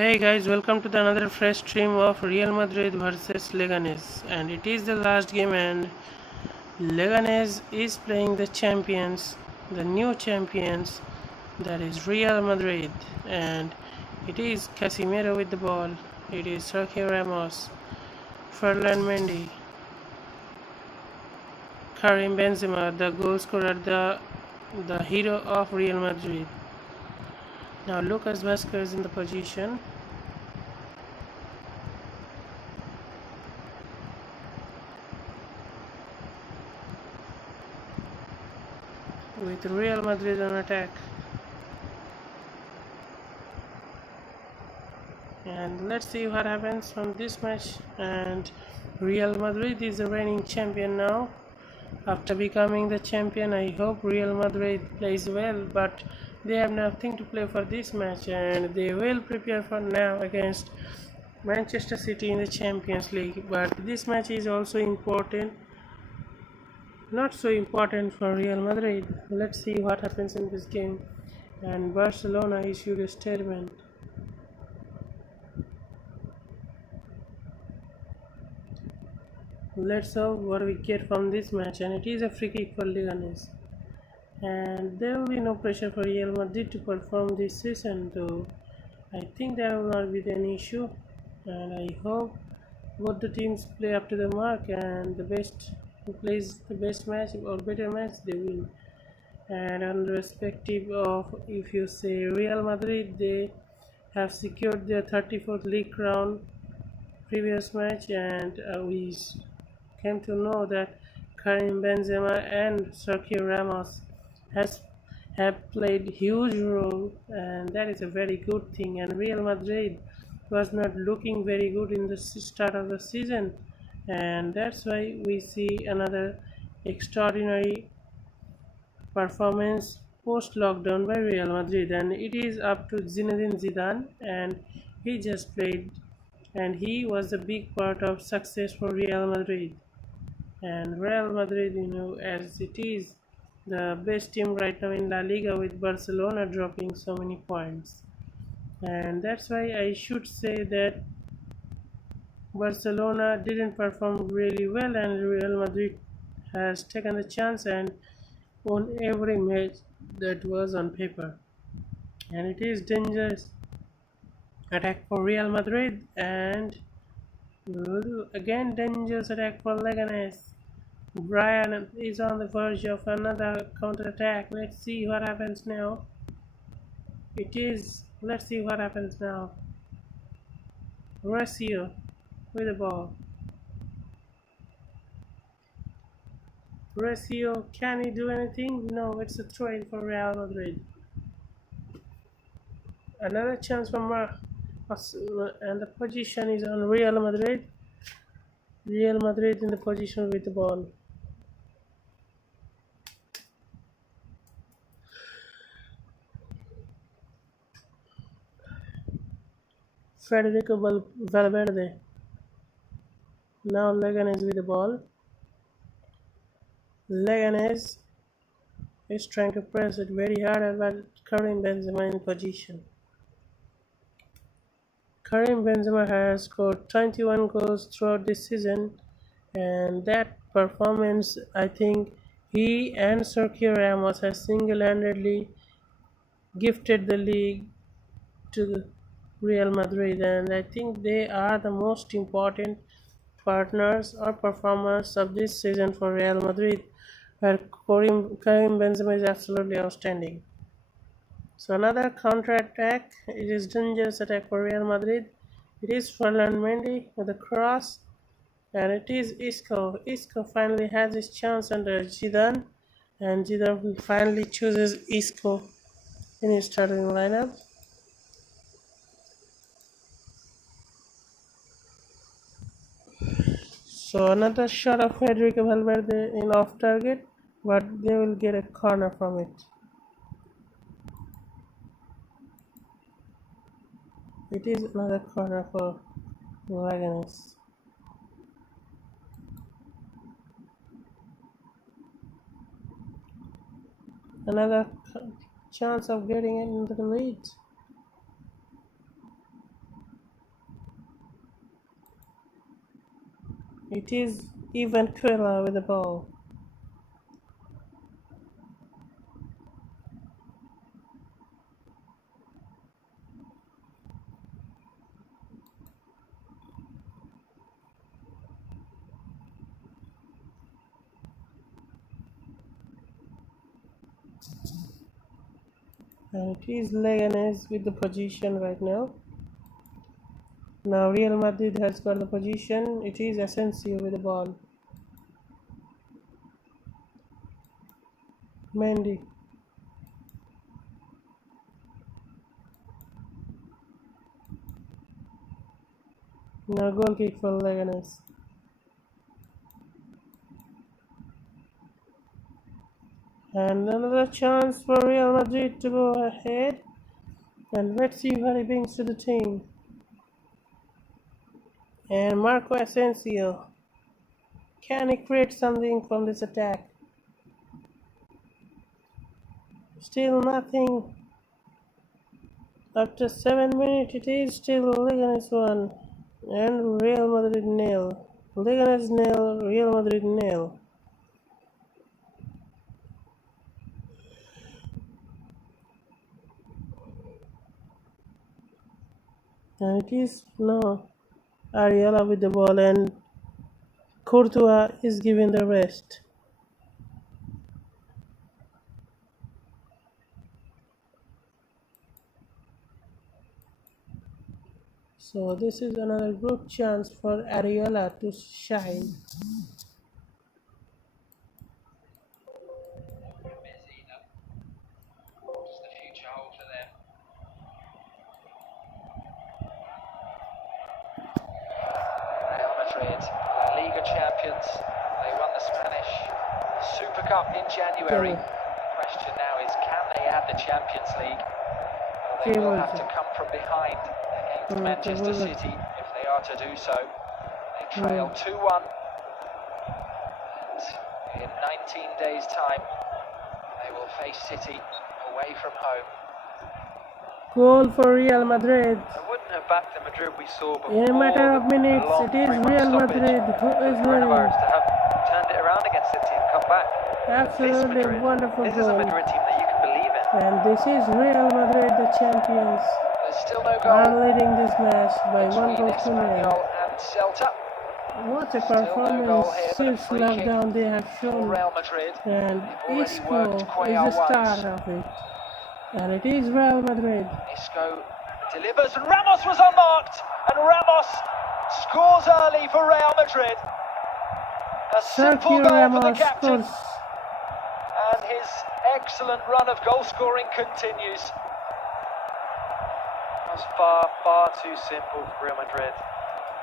Hey guys, welcome to the another fresh stream of Real Madrid versus Leganes, and it is the last game and Leganes is playing the champions, the new champions, that is Real Madrid, and it is Casemiro with the ball, it is Sergio Ramos, Ferland Mendy, Karim Benzema, the goal scorer, the hero of Real Madrid. Now Lucas Vazquez in the position. With Real Madrid on attack. And let's see what happens from this match. And Real Madrid is the reigning champion now. After becoming the champion, I hope Real Madrid plays well, but they have nothing to play for this match, and they will prepare for now against Manchester City in the Champions League. But this match is also important, not so important for Real Madrid. Let's see what happens in this game. And Barcelona issued a statement. Let's hope what we get from this match, and it is a free kick for Leganes. And there will be no pressure for Real Madrid to perform this season, though I think there will not be any issue, and I hope both the teams play up to the mark, and the best who plays the best match or better match, they win. And irrespective of if you say Real Madrid, they have secured their 34th league crown previous match, and we came to know that Karim Benzema and Sergio Ramos have played huge role, and that is a very good thing. And Real Madrid was not looking very good in the start of the season, and that's why we see another extraordinary performance post lockdown by Real Madrid, and it is up to Zinedine Zidane, and he just played, and he was a big part of success for Real Madrid. And Real Madrid, as it is the best team right now in La Liga, with Barcelona dropping so many points. And that's why I should say that Barcelona didn't perform really well, and Real Madrid has taken the chance and won every match that was on paper. And it is dangerous attack for Real Madrid, and again dangerous attack for Leganes. Brian is on the verge of another counter-attack. Let's see what happens now. Let's see what happens now. Rocio with the ball. Rocio, can he do anything? No, it's a throw-in for Real Madrid. Another chance for and the position is on Real Madrid. Real Madrid in the position with the ball. Federico Valverde. Now Leganes with the ball. Leganes is trying to press it very hard, but Karim Benzema in position. Karim Benzema has scored 21 goals throughout this season, and that performance, I think he and Sergio Ramos have single-handedly gifted the league to the Real Madrid, and I think they are the most important partners or performers of this season for Real Madrid, where Karim Benzema is absolutely outstanding. So another counter-attack. It is dangerous attack for Real Madrid. It is Ferland Mendy with a cross, and it is Isco. Isco finally has his chance under Zidane, and Zidane finally chooses Isco in his starting lineup. So another shot of Federico Valverde in off target, but they will get a corner from it. It is another corner for Leganes. Another chance of getting into the lead. It is even Quilla with the ball. And it is Leganes with the position right now. Now Real Madrid has got the position. It is Asensio with the ball. Mendy. Now goal kick for Leganes. And another chance for Real Madrid to go ahead. And let's see what he brings to the team. And Marco Asensio. Can he create something from this attack? Still nothing. After 7 minutes, it is still Leganes 1 and Real Madrid 0. Leganes 0, Real Madrid 0. And it is now Ariella with the ball, and Courtois is given the rest. So this is another good chance for Ariola to shine. Real Madrid, La Liga champions. They won the Spanish Super Cup in January. The question now is, can they add the Champions League? Well, they will have to come from behind against Manchester City if they are to do so. They trail 2-1. And in 19 days' time, they will face City away from home. Goal for Real Madrid. I wouldn't have backed the Madrid we saw before. In a matter of minutes, it is Real Madrid who is winning. To have turned it around against City and come back. Absolutely wonderful This is a goal. Madrid team that you can believe in. And this is Real Madrid, the champions, There's still no goal are leading this match by 1 goal to between 0. Espanyol and Celta What a Still no performance goal here, but a since free kick lockdown they have for shown. Real Madrid. And already Isco worked is Cuellar the star once. of it. And it is Real Madrid. Isco delivers and Ramos was unmarked, and Ramos scores early for Real Madrid. A simple Sergio goal for the Ramos captain, scores. and his excellent run of goal scoring continues. That was far too simple for Real Madrid.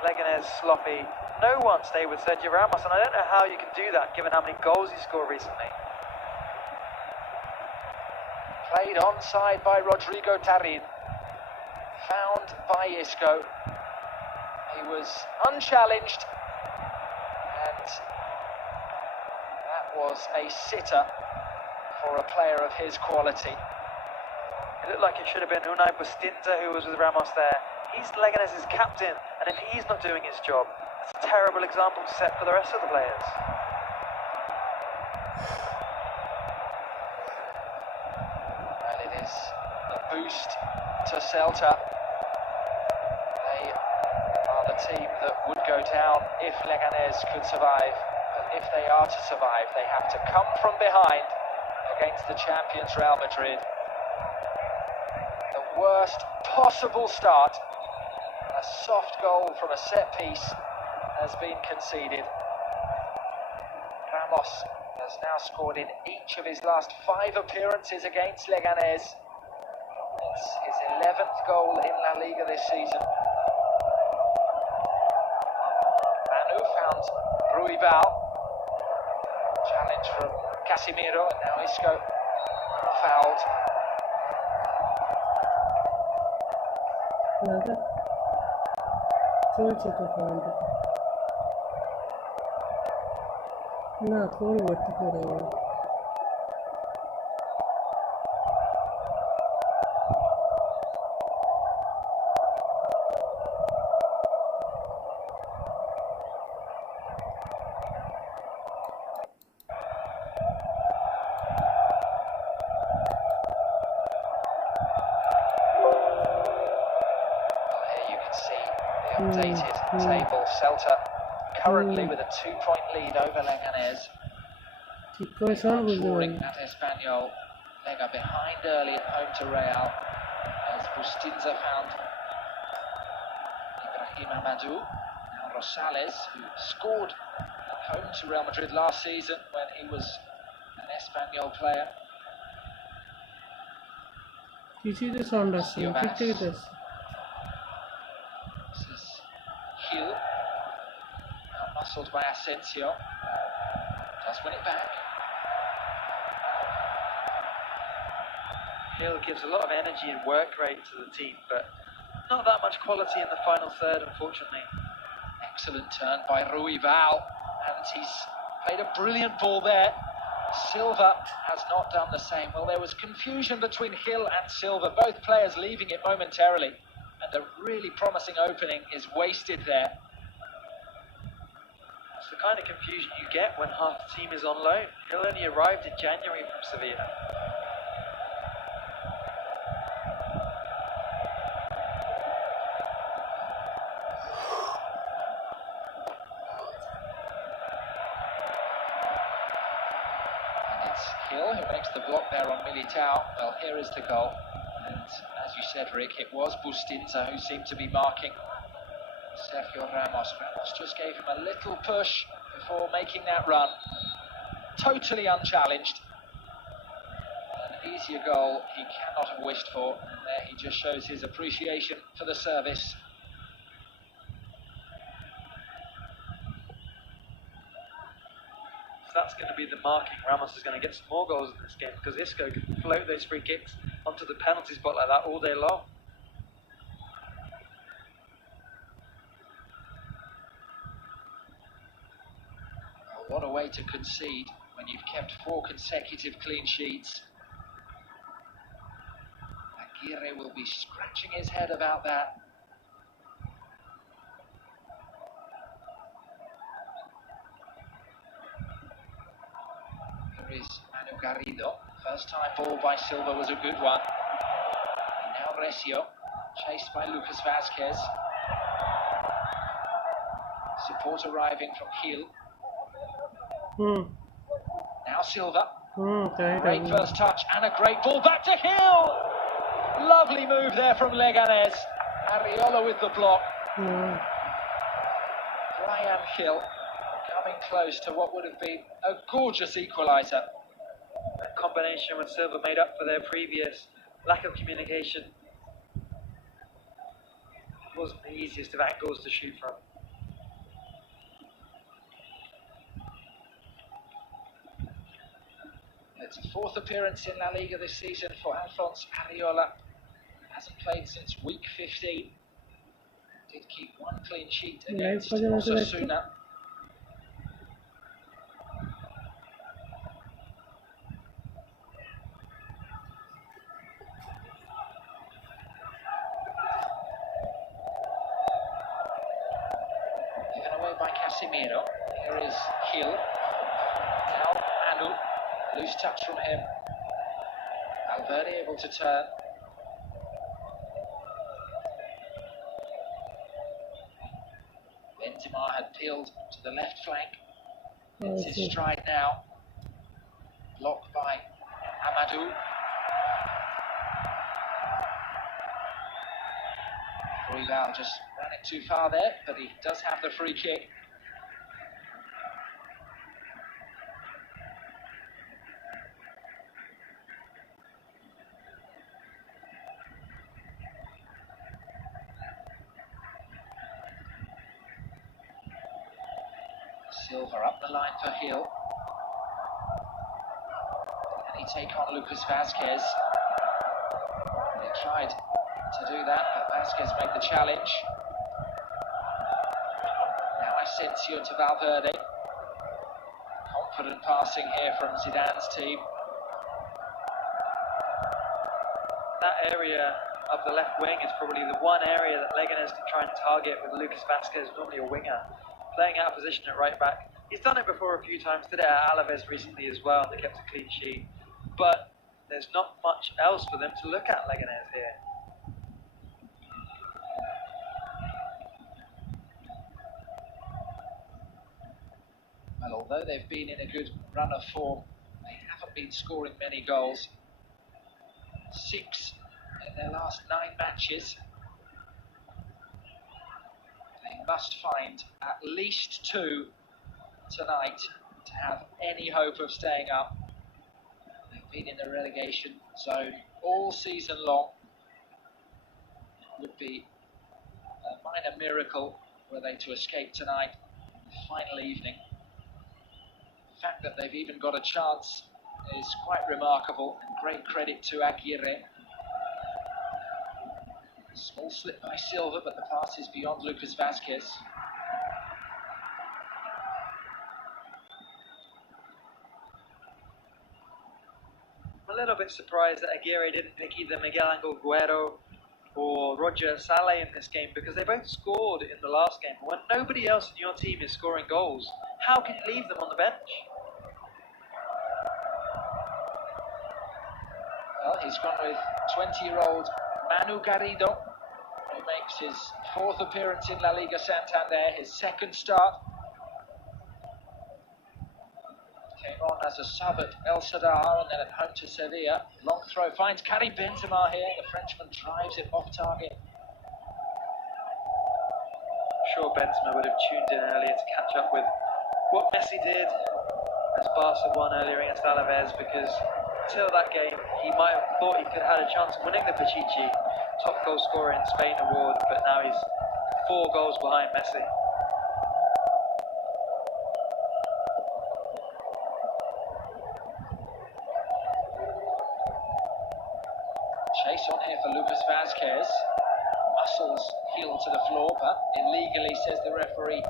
Leganes sloppy. No one stayed with Sergio Ramos, and I don't know how you can do that given how many goals he scored recently. Played onside by Rodrigo Tarin. Found by Isco. He was unchallenged, and that was a sitter for a player of his quality. It looked like it should have been Unai Bustinza who was with Ramos there. He's Leganes' captain, and if he's not doing his job, that's a terrible example to set for the rest of the players. Well, it is a boost to Celta. They are the team that would go down if Leganes could survive. But if they are to survive, they have to come from behind against the champions Real Madrid. The worst possible start. A soft goal from a set piece has been conceded. Ramos has now scored in each of his last 5 appearances against Leganes. It's his 11th goal in La Liga this season. Manu found Ruibal. Challenge from Casemiro, and now Isco fouled. না পরবর্তী করে updated table. Celta currently with a 2-point lead over Leganes. Drawing at Espanyol. Lega behind early at home to Real. As Bustinza found Ibrahim Amadou. Now Rosales, who scored at home to Real Madrid last season when he was an Espanyol player. This is the sound of Silvas. This is Gil. Muscled by Asensio. Does win it back. Gil gives a lot of energy and work rate to the team, but not that much quality in the final third, unfortunately. Excellent turn by Ruibal, and he's played a brilliant ball there. Silva has not done the same. Well, there was confusion between Gil and Silva, both players leaving it momentarily, and a really promising opening is wasted there. It's the kind of confusion you get when half the team is on loan. Gil only arrived in January from Sevilla. Gil who makes the block there on Militao. Well, here is the goal. And as you said, Rick, it was Bustinza who seemed to be marking Sergio Ramos. Ramos just gave him a little push before making that run. Totally unchallenged. An easier goal he cannot have wished for. And there he just shows his appreciation for the service. That's going to be the marking. Ramos is going to get some more goals in this game because Isco can float those free kicks onto the penalty spot like that all day long. Well, what a way to concede when you've kept 4 consecutive clean sheets. Aguirre will be scratching his head about that. Here is Manu Garrido. First time ball by Silva was a good one. And now Recio, chased by Lucas Vazquez. Support arriving from Gil. Now Silva. Great first touch and a great ball back to Gil. Lovely move there from Leganes. Ariola with the block. Brian Gil coming close to what would have been a gorgeous equaliser. That combination with Silva made up for their previous lack of communication. It wasn't the easiest of angles to shoot from. It's a 4th appearance in La Liga this season for Alphonse Ariola. Hasn't played since week 15. Did keep 1 clean sheet against Osasuna. Given away by Casemiro. Here is Gil. Now Manu. Loose touch from him. Valverde able to turn. Benzema had peeled to the left flank. It's his stride now. Blocked by Amadou. Ruibal just ran it too far there, but he does have the free kick. Silva up the line for Gil. Can he take on Lucas Vazquez? He tried to do that, but Vazquez made the challenge. Now Asensio to Valverde. Confident passing here from Zidane's team. That area of the left wing is probably the one area that Leganes can try and target with Lucas Vazquez, normally a winger, playing out of position at right back. He's done it before a few times, did it at Alaves recently as well, and they kept a clean sheet. But there's not much else for them to look at, Leganes here. although they've been in a good run of form, they haven't been scoring many goals. 6 in their last 9 matches. They must find at least 2 tonight to have any hope of staying up. They've been in the relegation zone all season long. It would be a minor miracle were they to escape tonight, the final evening. The fact that they've even got a chance is quite remarkable, and great credit to Aguirre. Small slip by Silva, but the pass is beyond Lucas Vazquez. I'm a little bit surprised that Aguirre didn't pick either Miguel Angel Guerrero or Roger Saleh in this game, because they both scored in the last game. When nobody else in your team is scoring goals, how can you leave them on the bench? Well, he's gone with 20-year-old Manu Garrido, who makes his 4th appearance in La Liga Santander, his 2nd start. Came on as a sub at El Sadar and then at home to Sevilla. Long throw finds Karim Benzema here. The Frenchman drives it off target. I'm sure Benzema would have tuned in earlier to catch up with what Messi did as Barca won earlier against Alaves, because until that game he might have thought he could have had a chance of winning the Pichichi top goal scorer in Spain award, but now he's 4 goals behind Messi. Chase on here for Lucas Vazquez. Muscles heel to the floor, but illegally, says the referee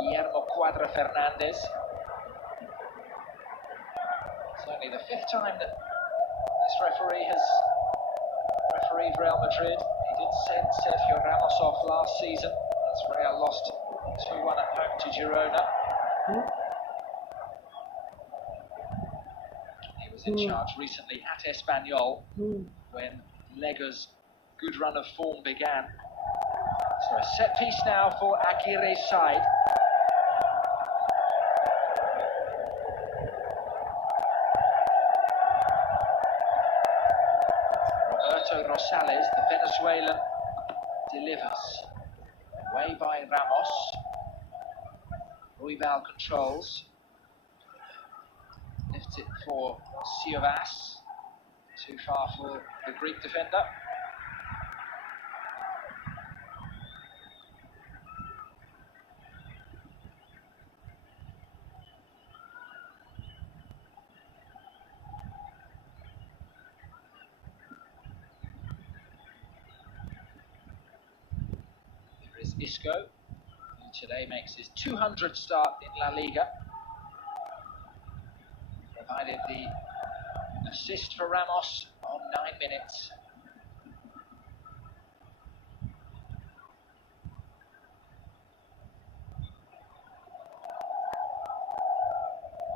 Guillermo Cuadra Fernandez. It's only the 5th time that this referee has refereed Real Madrid. He did send Sergio Ramos off last season as Real lost 2-1 at home to Girona. He was in charge recently at Espanyol when Lega's good run of form began. So a set piece now for Aguirre's side. Roberto Rosales, the Venezuelan, delivers. Away by Ramos. Ruibal controls. Lifts it for Siovas. Too far for the Greek defender. There is Isco, who today makes his 200th start in La Liga. Provided the assist for Ramos on 9 minutes.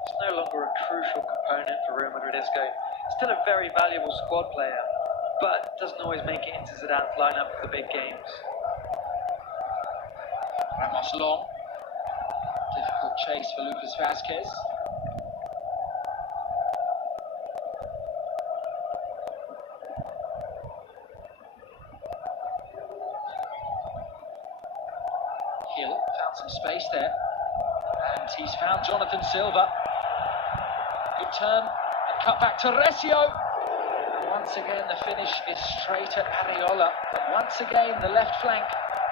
It's no longer a crucial component for Real Madrid. Isco, still a very valuable squad player, but doesn't always make it into Zidane's lineup for the big games. Ramos long. Difficult chase for Lucas Vazquez. Hill found some space there, and he's found Jonathan Silva. Good turn and cut back to Recio. Once again the finish is straight at Areola, but once again the left flank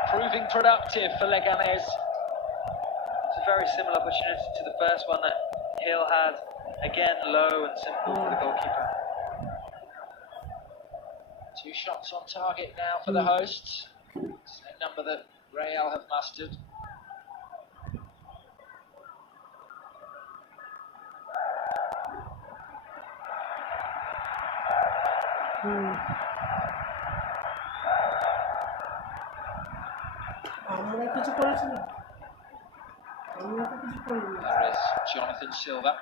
proving productive for Leganes. It's a very similar opportunity to the first one that Hill had. Again, low and simple for the goalkeeper. 2 shots on target now for the hosts. Same number that Real have mustered. There is Jonathan Silva.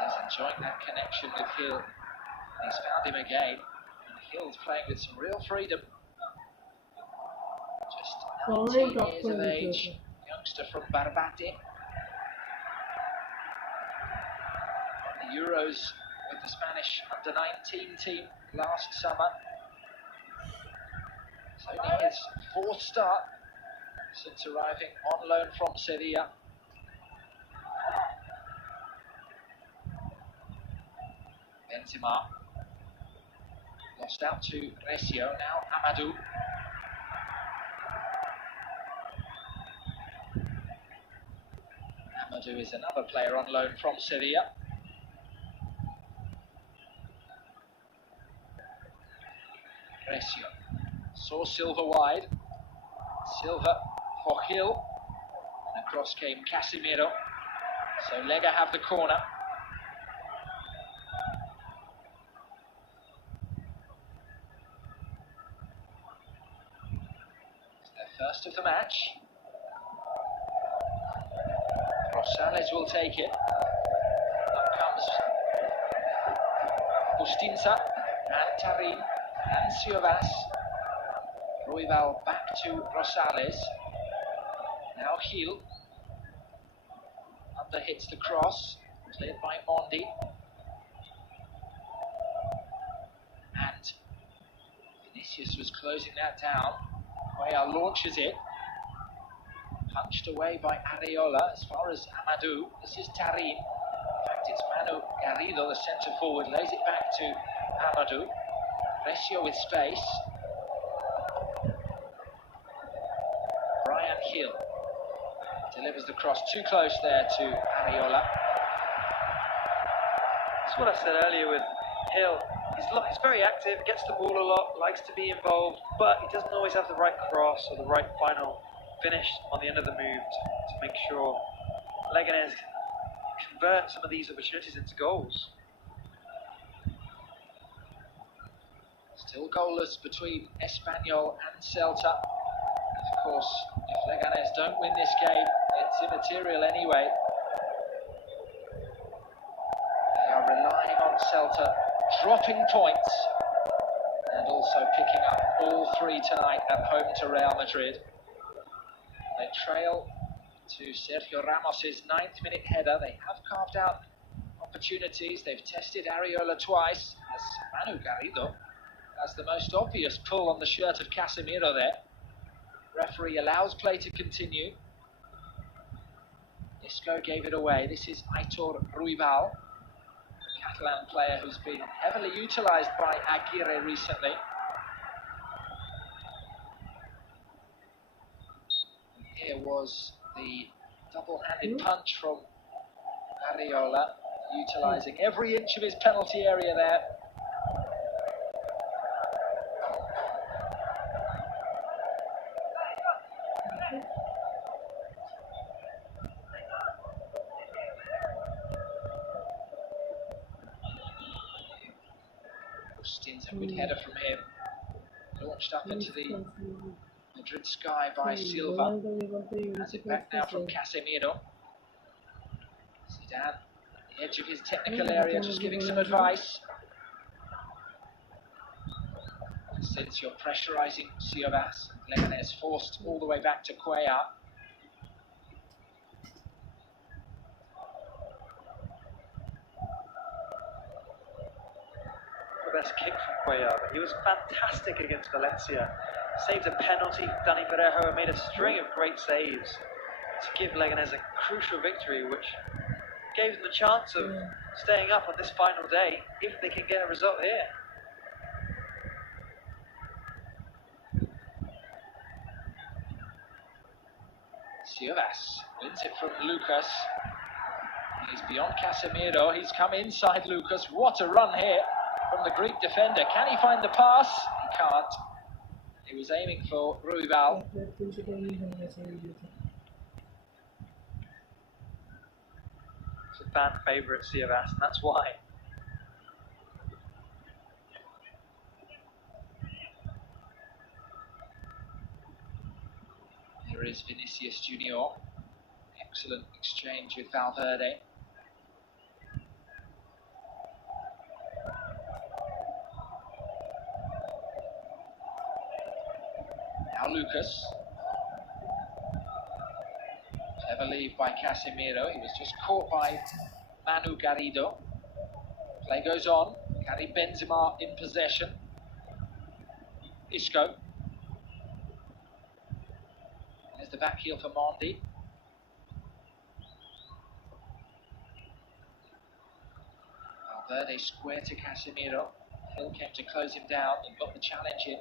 He's enjoying that connection with Hill. He's found him again. And Hill's playing with some real freedom. Just 19 years of age, youngster from Barbate. the Euros with the Spanish under-19 team last summer. It's only his fourth start since arriving on loan from Sevilla. Benzema lost out to Recio, now Amadou. Amadou is another player on loan from Sevilla. Recio saw Silva wide. Silva for Gil. And across came Casemiro. So Lega have the corner. It's their first of the match. Rosales will take it. Up comes Bustinza and Tarin and Siovas. Ruibal back to Rosales. Now Gil. Under hits the cross. Cleared by Mondi. And Vinicius was closing that down. Cuellar launches it. Punched away by Areola as far as Amadou. This is Tarin. In fact, it's Manu Garrido, the centre forward, lays it back to Amadou. Recio with space. Brian Gil delivers the cross too close there to Areola. That's what I said earlier with Hill. He's very active, gets the ball a lot, likes to be involved, but he doesn't always have the right cross or the right final finish on the end of the move to make sure Leganes convert some of these opportunities into goals. Still goalless between Espanyol and Celta. And of course, if Leganes don't win this game, it's immaterial anyway. They are relying on Celta dropping points and also picking up all three tonight at home to Real Madrid. They trail to Sergio Ramos's 9th minute header. They have carved out opportunities. They've tested Areola twice, as Manu Garrido has the most obvious pull on the shirt of Casemiro there. Referee allows play to continue. Isco gave it away. This is Aitor Ruibal, Catalan player who's been heavily utilised by Aguirre recently. Here was the double-handed punch from Areola, utilising every inch of his penalty area there. Bustinza, a good header from him. Launched up into the Madrid sky by Silva. Has it back now from Casemiro. Zidane, the edge of his technical area, just giving some advice. Asensio pressurising Siovas. Leganes forced all the way back to Cuellar. The best kick from Cuellar, but he was fantastic against Valencia. Saved a penalty from Dani Parejo and made a string of great saves to give Leganes a crucial victory, which gave them the chance of staying up on this final day if they can get a result here. Siovas wins it from Lucas. He's beyond Casemiro. He's come inside Lucas. What a run here from the Greek defender. Can he find the pass? He can't. He was aiming for Ruibal. It's a fan favourite, Siovas, and that's why. Here is Vinicius Junior. Excellent exchange with Valverde. Now Lucas. Clever leave by Casemiro. He was just caught by Manu Garrido. Play goes on. Karim Benzema in possession. Isco. There's the back heel for Mondi. Valverde square to Casemiro. Hill came to close him down and got the challenge in.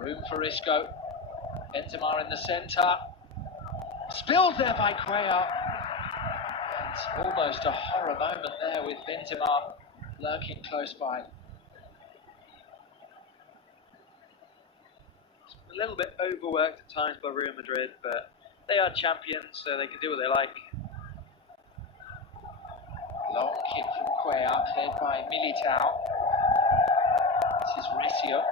Room for Isco. Benzema in the centre. Spilled there by Cuellar. And almost a horror moment there with Benzema lurking close by. A little bit overworked at times by Real Madrid, but they are champions, so they can do what they like. Long kick from Cuellar, cleared by Militao. This is Recio.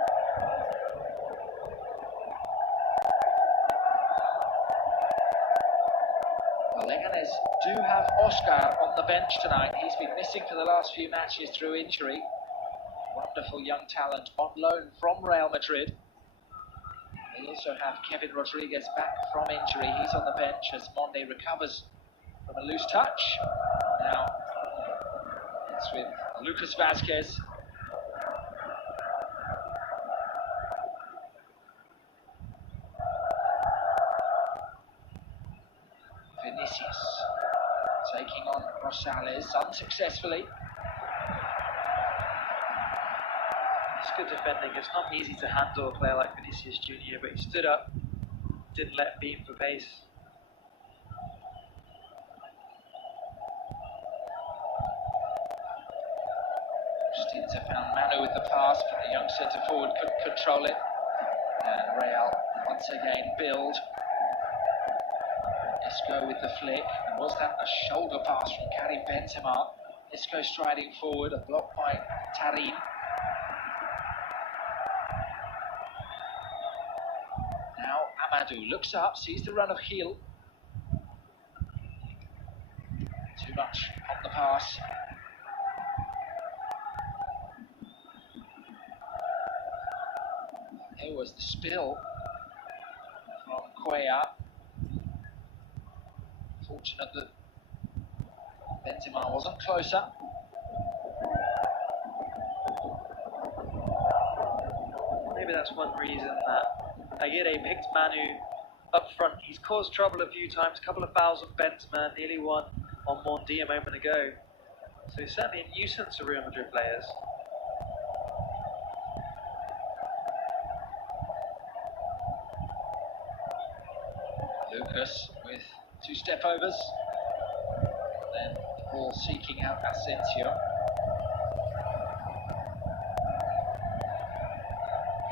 Well, Leganes do have Oscar on the bench tonight. He's been missing for the last few matches through injury. Wonderful young talent on loan from Real Madrid. They also have Kevin Rodriguez back from injury. He's on the bench as Monde recovers from a loose touch. Now it's with Lucas Vazquez. Vinicius taking on Rosales unsuccessfully. It's good defending. It's not easy to handle a player like Vinicius Junior, but he stood up, didn't let beam for pace. Stinter found Manu with the pass, but the young centre forward couldn't control it. And Real once again build. Isco with the flick. And was that a shoulder pass from Karim Benzema? Isco striding forward, a block by Tarin. Now Amadou looks up, sees the run of Gil. Too much on the pass. Here was the spill from Cuellar. Fortunate that Benzema wasn't closer. Maybe that's one reason that Aguirre picked Manu up front. He's caused trouble a few times, a couple of fouls on Benzema, nearly one on Mondi a moment ago. So he's certainly a nuisance to Real Madrid players. Lucas with two step overs. Then the ball seeking out Asensio.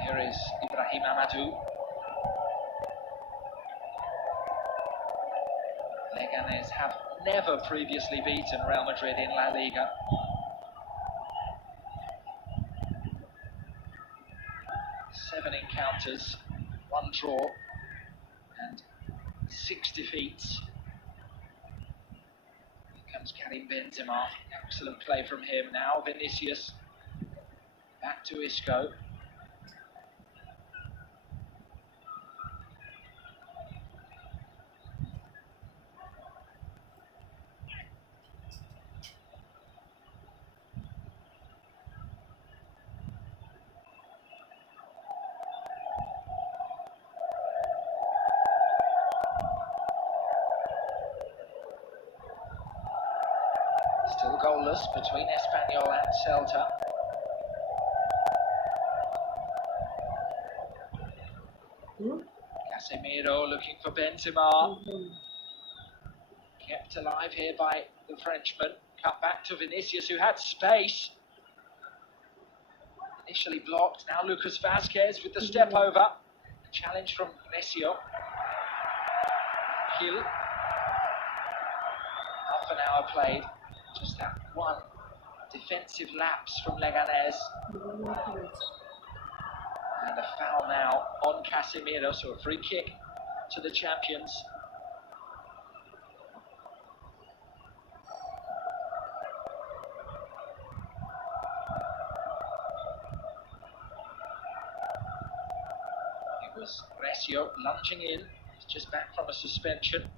Here is Ibrahim Amadou. Leganes have never previously beaten Real Madrid in La Liga. Seven encounters, one draw, and 6 defeats. Here comes Karim Benzema. Excellent play from him. Now Vinicius. Back to Isco. Still goalless between Espanyol and Celta. Casemiro looking for Benzema. Kept alive here by the Frenchman. Cut back to Vinicius, who had space. Initially blocked. Now Lucas Vazquez with the step over. A challenge from Recio. Gil. Half an hour played. Just that one defensive lapse from Leganes. And a foul now on Casemiro, so a free kick to the champions. It was Recio lunging in. He's just back from a suspension.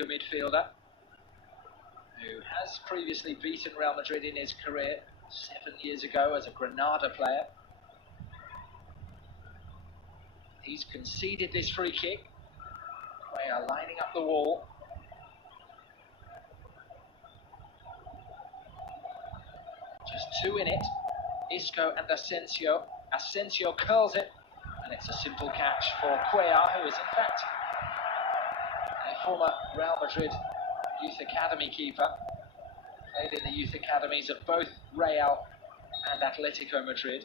striker midfielder who has previously beaten Real Madrid in his career 7 years ago as a Granada player. He's conceded this free kick. They are lining up the wall. Just two in it. Isco and Asensio. Asensio curls it, and it's a simple catch for Cuellar, who is in fact a former Real Madrid Youth Academy keeper. Played in the youth academies of both Real and Atletico Madrid.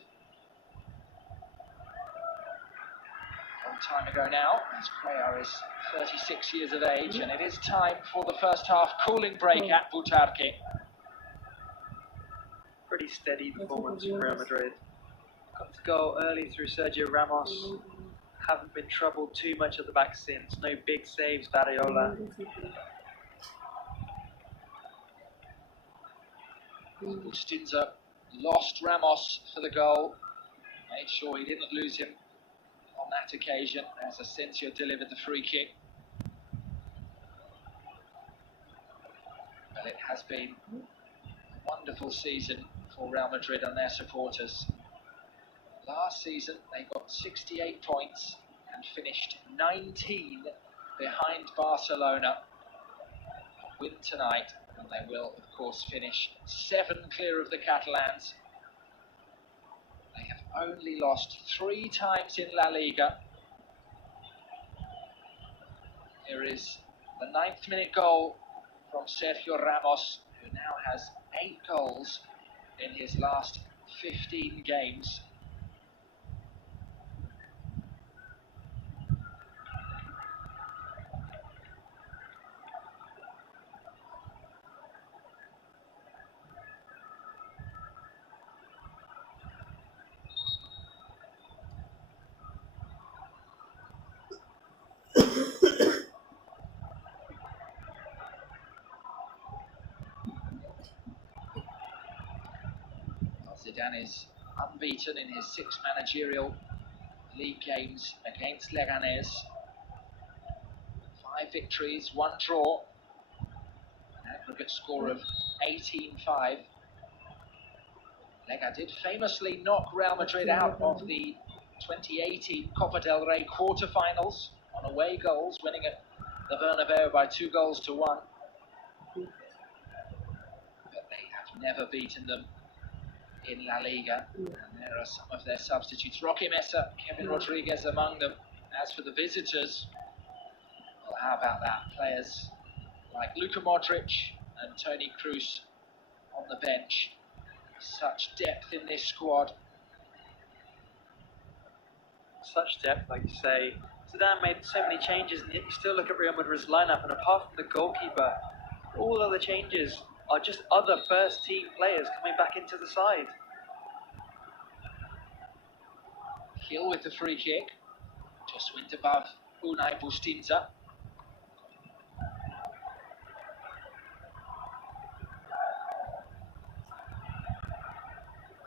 A long time ago now, as Cuellar is 36 years of age, and it is time for the first half cooling break at Butarque. Pretty steady performance from Real Madrid. Got to goal early through Sergio Ramos. Haven't been troubled too much at the back since. No big saves, Barriola. Bustinza lost Ramos for the goal. Made sure he didn't lose him on that occasion as Asensio delivered the free kick. Well, it has been a wonderful season for Real Madrid and their supporters. Last season they got 68 points and finished 19 behind Barcelona. Win tonight and they will of course finish 7 clear of the Catalans. They have only lost 3 times in La Liga. Here is the 9th minute goal from Sergio Ramos, who now has 8 goals in his last 15 games. Zidane is unbeaten in his 6 managerial league games against Leganes. 5 victories, 1 draw, an aggregate score of 18-5. Lega did famously knock Real Madrid out of the 2018 Copa del Rey quarterfinals on away goals, winning at the Bernabeu by 2-1. But they have never beaten them in La Liga, and there are some of their substitutes. Roque Mesa, Kevin Rodriguez among them. As for the visitors, well, how about that? Players like Luka Modric and Toni Kroos on the bench. Such depth in this squad. Such depth, like you say. Zidane made so many changes, and yet you still look at Real Madrid's lineup, and apart from the goalkeeper, all other changes are just other first-team players coming back into the side. Hill with the free kick, just went above Unai Bustinza.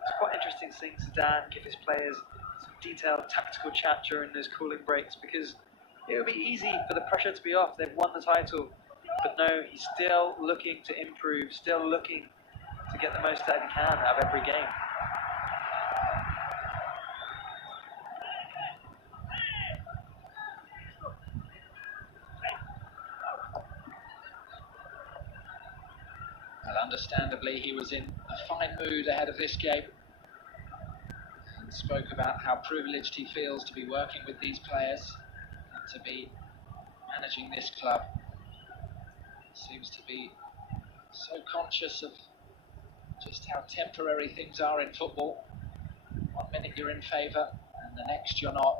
It's quite interesting seeing Zidane give his players some detailed tactical chat during those cooling breaks, because it would be easy for the pressure to be off. They've won the title. But no, he's still looking to improve, still looking to get the most that he can out of every game. Well, understandably, he was in a fine mood ahead of this game and spoke about how privileged he feels to be working with these players and to be managing this club. Seems to be so conscious of just how temporary things are in football. 1 minute you're in favour and the next you're not.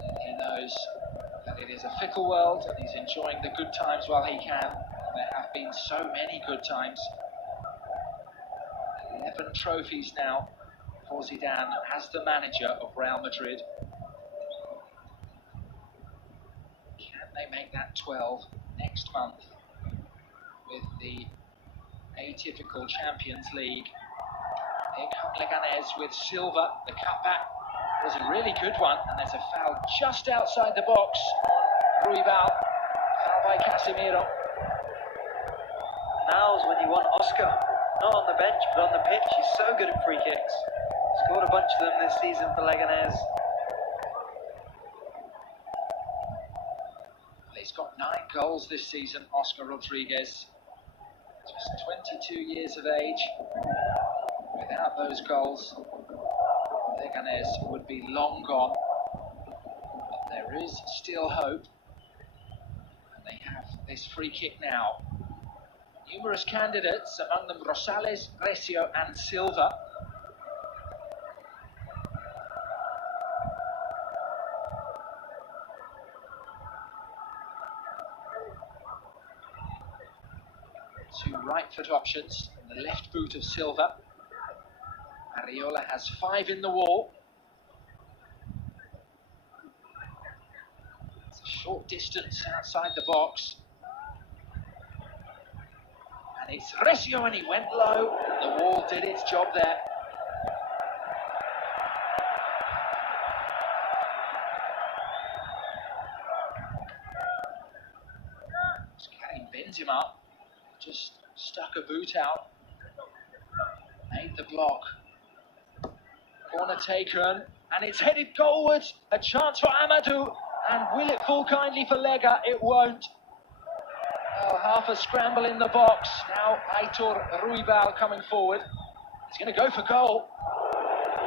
And he knows that it is a fickle world and he's enjoying the good times while he can. And there have been so many good times. 11 trophies now for Zidane as the manager of Real Madrid. Can they make that 12 next month with the atypical Champions League? Here come Leganes with Silva. The cutback was a really good one, and there's a foul just outside the box on Ruibal. Foul by Casemiro. Now's when you want Oscar, not on the bench but on the pitch. He's so good at free kicks. Scored a bunch of them this season for Leganes. He's got 9 goals this season, Oscar Rodriguez. Just 22 years of age. Without those goals, Leganes would be long gone. But there is still hope. And they have this free kick now. Numerous candidates, among them Rosales, Recio and Silva. Two right foot options, and the left boot of Silva. Ariola has 5 in the wall. It's a short distance outside the box. And it's Recio, and he went low. The wall did its job there. Karim Benzema just stuck a boot out. Made the block. Corner taken, and it's headed goalwards. A chance for Amadou, and will it fall kindly for Lega? It won't. Oh, half a scramble in the box. Now Aitor Ruibal coming forward. He's going to go for goal.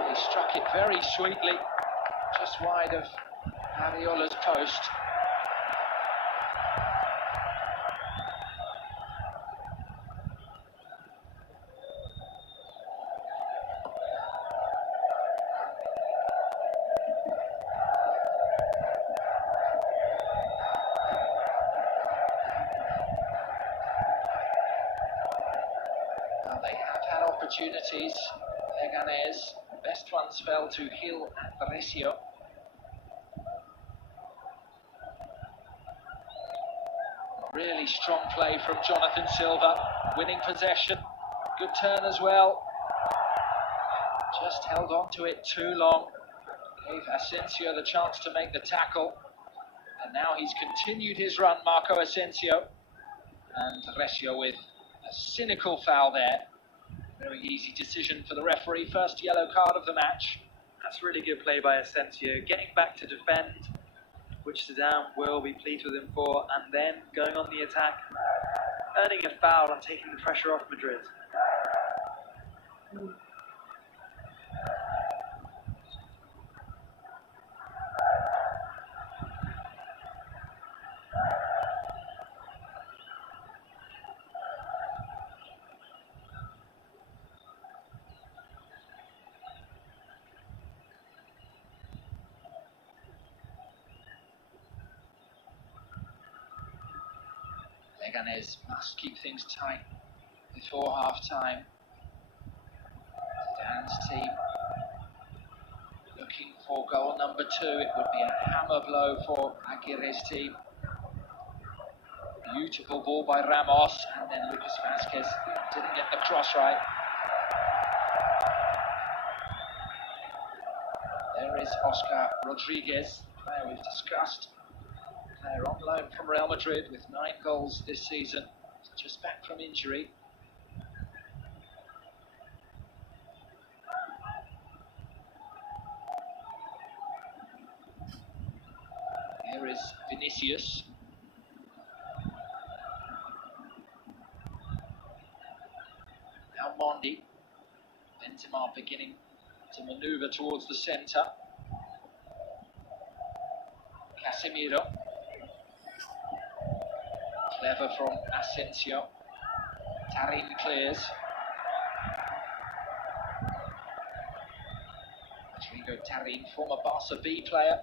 He struck it very sweetly, just wide of Ariola's post. Opportunities, Leganes, best ones fell to Gil and Recio. Really strong play from Jonathan Silva, winning possession, good turn as well. Just held on to it too long, gave Asensio the chance to make the tackle, and now he's continued his run, Marco Asensio, and Recio with a cynical foul there. Very easy decision for the referee, first yellow card of the match. That's really good play by Asensio, getting back to defend, which Zidane will be pleased with him for, and then going on the attack, earning a foul and taking the pressure off Madrid. Leganes must keep things tight before half-time. Zidane's team looking for goal number 2. It would be a hammer blow for Aguirre's team. Beautiful ball by Ramos, and then Lucas Vazquez didn't get the cross right. There is Oscar Rodriguez, player we've discussed. Player on loan from Real Madrid with 9 goals this season, just back from injury. Here is Vinicius. Now Mondi. Benzema beginning to manoeuvre towards the centre. Casemiro. Clever from Asensio. Tarin clears. Rodrigo Tarin, former Barca B player.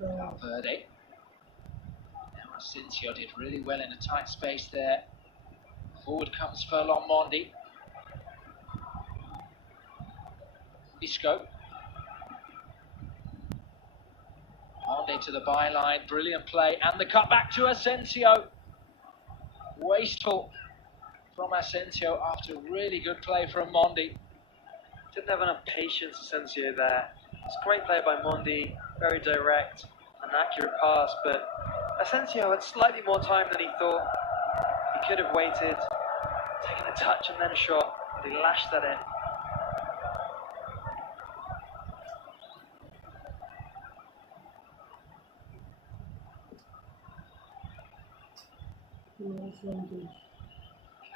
Valverde. Now Asensio did really well in a tight space there. Forward comes Ferland Mondi. Isco. Mondi to the byline, brilliant play, and the cut back to Asensio. wasteful from Asensio after really good play from Mondi. Didn't have enough patience, Asensio, there. It's a great play by Mondi, very direct and accurate pass, but Asensio had slightly more time than he thought. He could have waited, taken a touch and then a shot, but he lashed that in.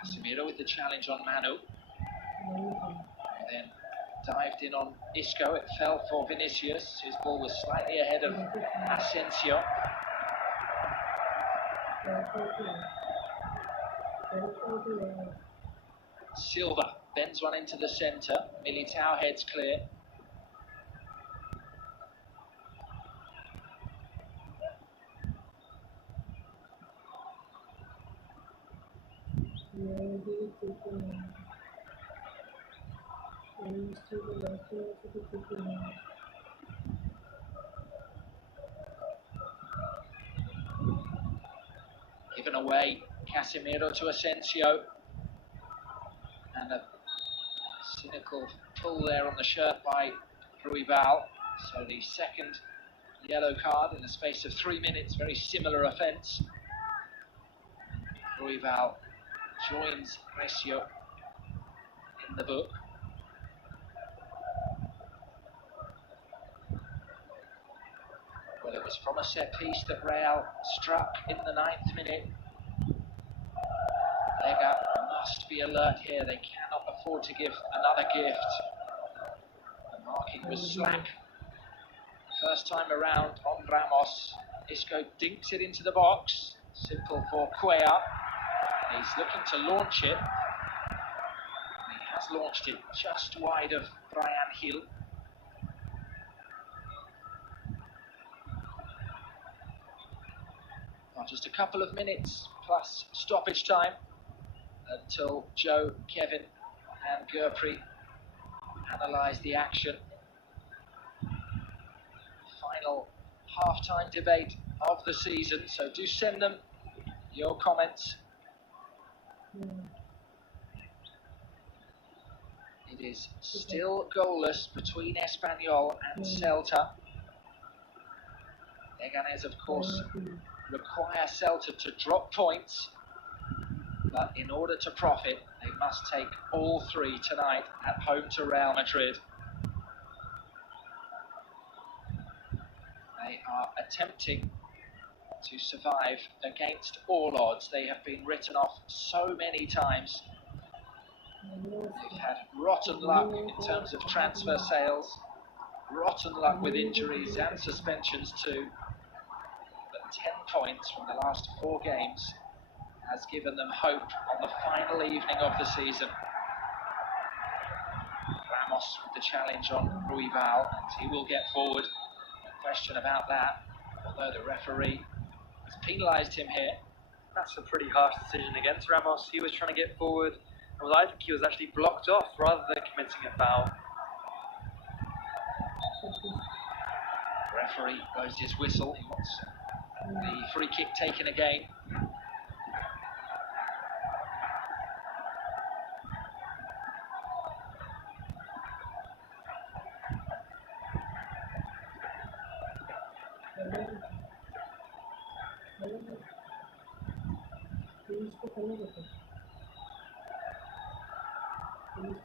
Casemiro with the challenge on Manu. And then dived in on Isco. It fell for Vinicius. His ball was slightly ahead of Asensio. Silva bends one into the centre. Militao heads clear. Given away, Casemiro to Asensio. And a cynical pull there on the shirt by Ruibal. So the second yellow card in the space of 3 minutes, very similar offence. Ruibal joins Recio in the book. Well, it was from a set piece that Real struck in the 9th minute. Lega must be alert here. They cannot afford to give another gift. The marking was slack first time around on Ramos. Isco dinks it into the box. Simple for Cuellar. He's looking to launch it. He has launched it just wide of Bryan Gil. Well, just a couple of minutes plus stoppage time until Joe, Kevin and Gurpri analyse the action. Final half-time debate of the season, so do send them your comments. It is still goalless between Espanyol and Celta. Leganes, of course, require Celta to drop points, but in order to profit, they must take all three tonight at home to Real Madrid. They are attempting to survive against all odds. They have been written off so many times. They've had rotten luck in terms of transfer sales, rotten luck with injuries and suspensions too. But 10 points from the last 4 games has given them hope on the final evening of the season. Ramos with the challenge on Ruibal, and he will get forward. No question about that, although the referee has penalised him here. That's a pretty harsh decision against Ramos. He was trying to get forward, and I think he was actually blocked off rather than committing a foul. The referee blows his whistle. He wants the free kick taken again.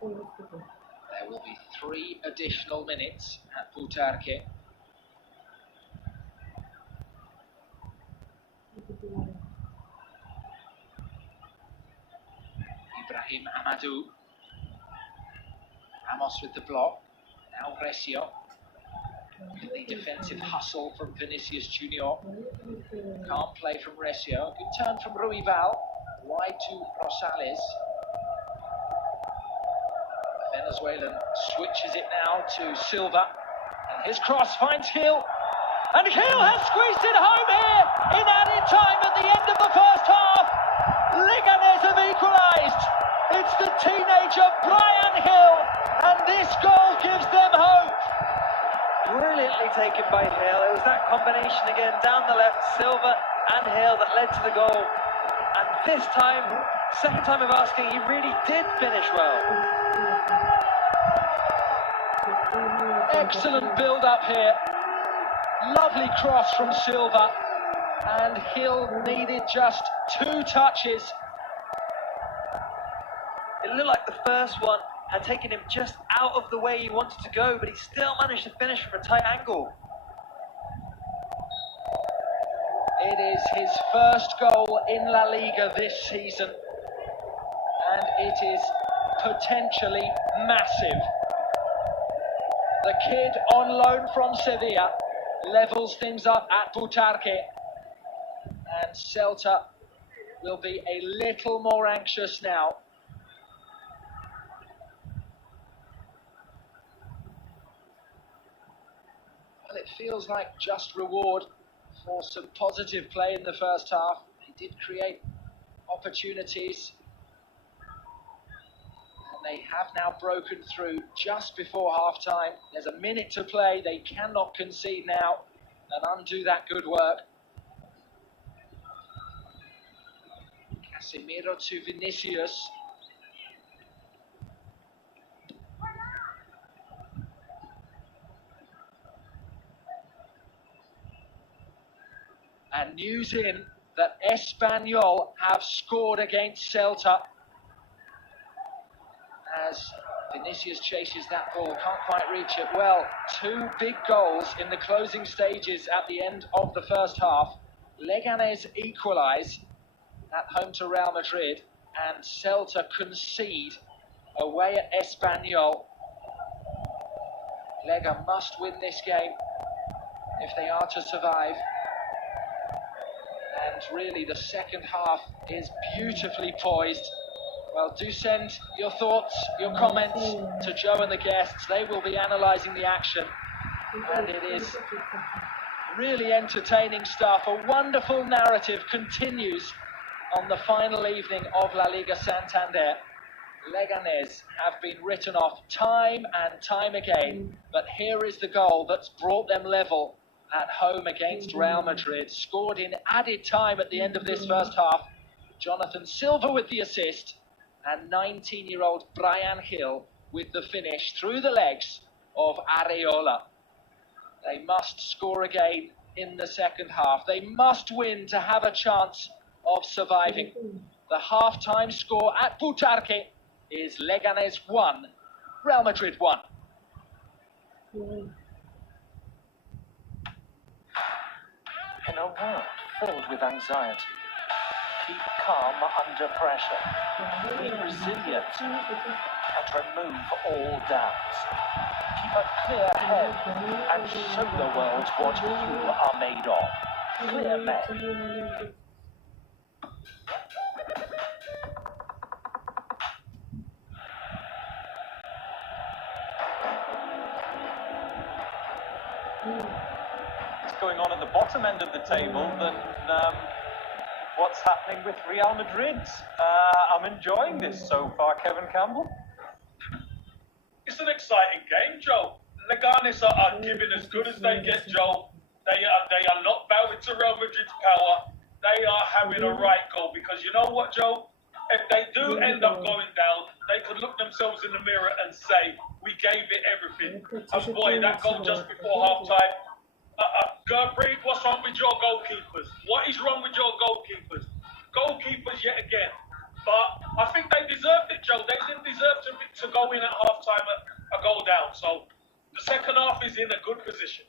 There will be 3 additional minutes at Butarque. Ibrahim Amadou. Ramos with the block. Now Recio. The defensive hustle from Vinicius Junior. Can't play from Recio. Good turn from Ruibal. Wide to Rosales. The Venezuelan switches it now to Silva. And his cross finds Gil. And Gil has squeezed it home here in added time at the end of the first half. Leganes have equalised. It's the teenager Bryan Gil. And this goal gives them hope. Brilliantly taken by Gil. It was that combination again down the left, Silva and Gil, that led to the goal. And this time, second time of asking, he really did finish well. Excellent build-up here. Lovely cross from Silva. And Hill needed just 2 touches. It looked like the first one had taken him just out of the way he wanted to go, but he still managed to finish from a tight angle. It is his first goal in La Liga this season, and it is potentially massive. The kid on loan from Sevilla levels things up at Butarque, and Celta will be a little more anxious now. Well, it feels like just reward for some positive play in the first half. They did create opportunities, and they have now broken through just before half-time. There's a minute to play. They cannot concede now and undo that good work. Casemiro to Vinicius. And news in that Espanyol have scored against Celta. As Vinicius chases that ball, can't quite reach it. Well, 2 big goals in the closing stages at the end of the first half. Leganes equalise at home to Real Madrid, and Celta concede away at Espanyol. Lega must win this game if they are to survive. And really, the second half is beautifully poised. Well, do send your thoughts, your comments to Joe and the guests. They will be analysing the action. And it is really entertaining stuff. A wonderful narrative continues on the final evening of La Liga Santander. Leganes have been written off time and time again. But here is the goal that's brought them level at home against Real Madrid, scored in added time at the end of this first half. Jonathan Silva with the assist, and 19-year-old Bryan Gil with the finish through the legs of Areola. They must score again in the second half. They must win to have a chance of surviving. The half-time score at Butarque is Leganes 1, Real Madrid 1. In a world filled with anxiety, keep calm under pressure, be resilient, and remove all doubts. Keep a clear head and show the world what you are made of. Clear men. Going on at the bottom end of the table than what's happening with Real Madrid. I'm enjoying this so far, Kevin Campbell. It's an exciting game, Joe. Leganes are giving as good as they get, Joe. They are not bowing to Real Madrid's power. They are having a right goal, because you know what, Joe? If they do end up going down, they could look themselves in the mirror and say, we gave it everything. And boy, that goal just before half-time. Gurpreet, what's wrong with your goalkeepers? What is wrong with your goalkeepers? Goalkeepers yet again. But I think they deserved it, Joe. They didn't deserve to go in at half-time a goal down. So the second half is in a good position.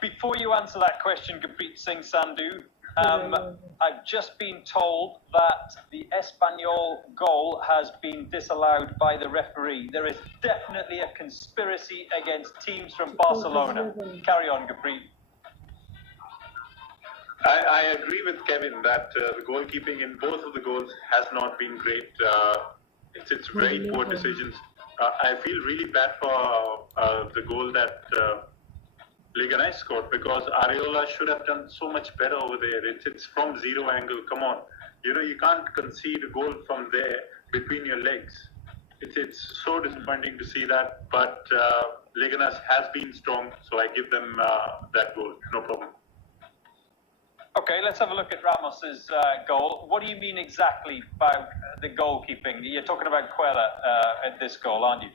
Before you answer that question, Gurpreet Singh Sandhu, I've just been told that the Espanyol goal has been disallowed by the referee. There is definitely a conspiracy against teams from Barcelona. Carry on, Gurpreet. I agree with Kevin that the goalkeeping in both of the goals has not been great. It's very poor decisions. I feel really bad for the goal that Leganes scored, because Areola should have done so much better over there. It's from zero angle. Come on, you can't concede a goal from there between your legs. It's so disappointing to see that. But Leganes has been strong, so I give them that goal. No problem. Okay, let's have a look at Ramos's goal. What do you mean exactly by the goalkeeping? You're talking about Cuellar at this goal, aren't you?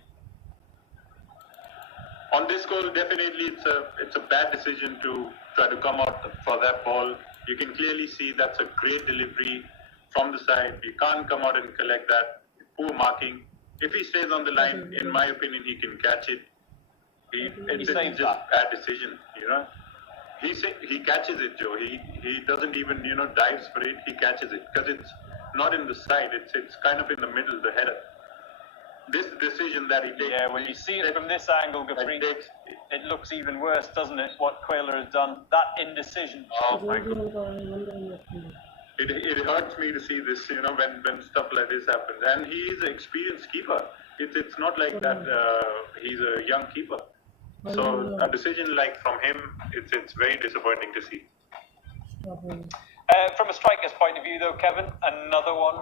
On this goal, definitely it's a bad decision to try to come out for that ball. You can clearly see that's a great delivery from the side. You can't come out and collect that. Poor marking. If he stays on the line, in my opinion, he can catch it. It's just a bad decision, you know. He catches it, Joe. He doesn't even, you know, dives for it. He catches it because it's not in the side. It's kind of in the middle, the header. This decision that he takes. Yeah, when you see it from this angle, Gafreen, it looks even worse, doesn't it? What Cuellar has done, that indecision. Oh my God. It hurts me to see this, you know, when stuff like this happens. And he is an experienced keeper. It's not like that he's a young keeper. So a decision like from him, it's very disappointing to see. From a striker's point of view, though, Kevin, another one